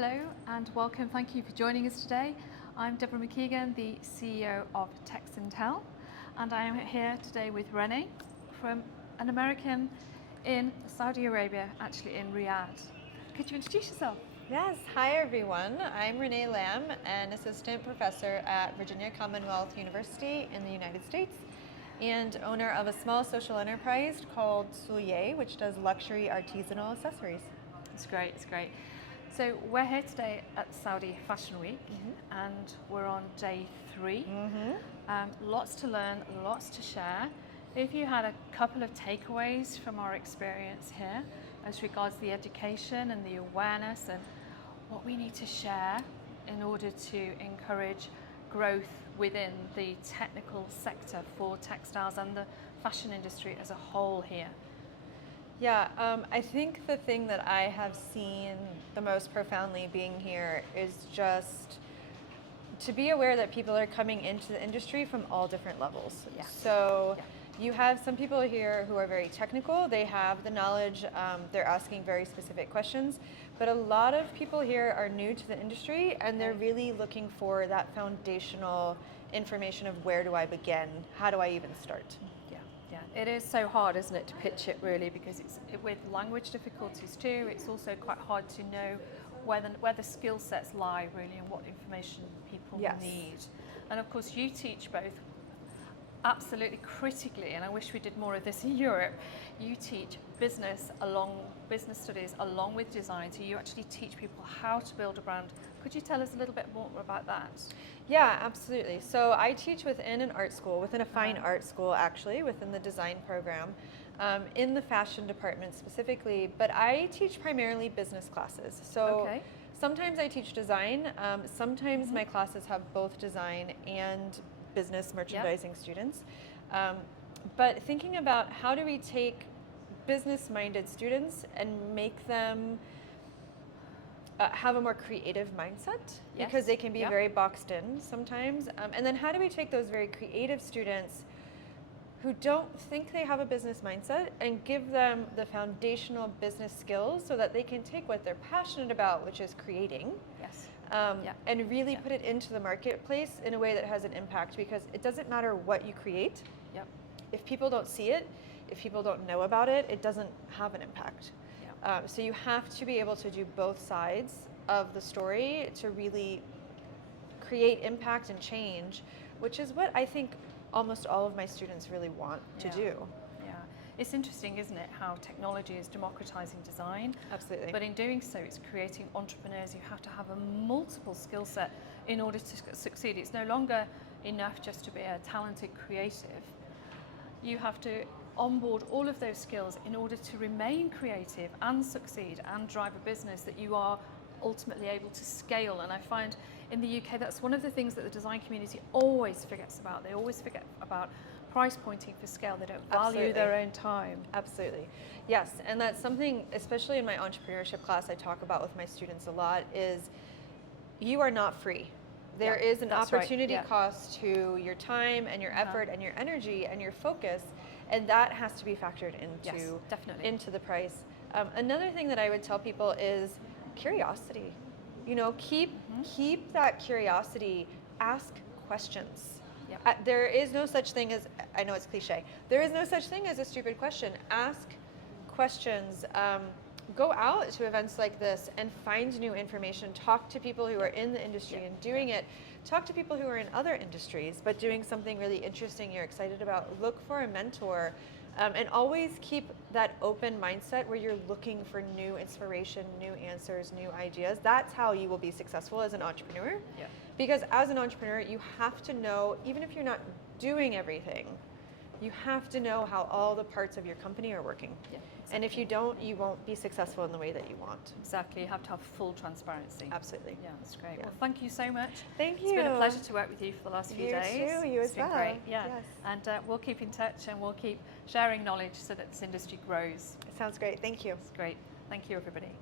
Hello and welcome. Thank you for joining us today. I'm Deborah McKeegan, the CEO of Texintel, and I am here today with Renee, from an American in Saudi Arabia, actually in Riyadh. Could you introduce yourself? Yes, hi everyone. I'm Renee Lamb, an assistant professor at Virginia Commonwealth University in the United States and owner of a small social enterprise called Soulier, which does luxury artisanal accessories. It's great, it's great. So we're here today at Saudi Fashion Week and we're on day 3. Lots to learn, lots to share. If you had a couple of takeaways from our experience here as regards the education and the awareness and what we need to share in order to encourage growth within the technical sector for textiles and the fashion industry as a whole here. Yeah, I think the thing that I have seen the most profoundly being here is just to be aware that people are coming into the industry from all different levels. Yeah. So you have some people here who are very technical, they have the knowledge, they're asking very specific questions, but a lot of people here are new to the industry and they're really looking for that foundational information of where do I begin, how do I even start? Yeah, it is so hard, isn't it, to pitch it really, because it's with language difficulties too. It's also quite hard to know where the skill sets lie really and what information people need. And of course, you teach both absolutely critically, and I wish we did more of this in Europe. You teach business studies along with design, so you actually teach people how to build a brand. Could you tell us a little bit more about that? Yeah, absolutely. So I teach within an art school, within a fine art school actually, within the design program, in the fashion department specifically, but I teach primarily business classes. So sometimes I teach design, sometimes my classes have both design and business merchandising students. But thinking about how do we take business-minded students and make them have a more creative mindset, because they can be very boxed in sometimes. And then how do we take those very creative students who don't think they have a business mindset and give them the foundational business skills so that they can take what they're passionate about, which is creating, and really put it into the marketplace in a way that has an impact, because it doesn't matter what you create. If people don't see it, if people don't know about it, it doesn't have an impact. So you have to be able to do both sides of the story to really create impact and change, which is what I think almost all of my students really want to do. Yeah, it's interesting, isn't it, how technology is democratizing design. Absolutely. But in doing so, it's creating entrepreneurs. You have to have a multiple skill set in order to succeed. It's no longer enough just to be a talented creative. You have to onboard all of those skills in order to remain creative and succeed and drive a business that you are ultimately able to scale. And I find in the UK that's one of the things that the design community always forgets about. They always forget about price pointing for scale. They don't value their own time. Absolutely. Yes, and that's something, especially in my entrepreneurship class, I talk about with my students a lot, is you are not free. There is an opportunity cost to your time and your effort and your energy and your focus, and that has to be factored into the price. Another thing that I would tell people is curiosity. You know, keep that curiosity. Ask questions. There is no such thing as, I know it's cliche, there is no such thing as a stupid question. Ask questions. Go out to events like this and find new information. Talk to people who are in the industry and doing it. Talk to people who are in other industries but doing something really interesting you're excited about. Look for a mentor, and always keep that open mindset where you're looking for new inspiration, new answers, new ideas. That's how you will be successful as an entrepreneur. Because as an entrepreneur, you have to know, even if you're not doing everything, you have to know how all the parts of your company are working. And if you don't, you won't be successful in the way that you want. Exactly, you have to have full transparency. Absolutely. Yeah, that's great. Well, thank you so much. Thank you. It's been a pleasure to work with you for the last few days. You too, you as well. It's been great, And we'll keep in touch and we'll keep sharing knowledge so that this industry grows. It sounds great, thank you. It's great. Thank you, everybody.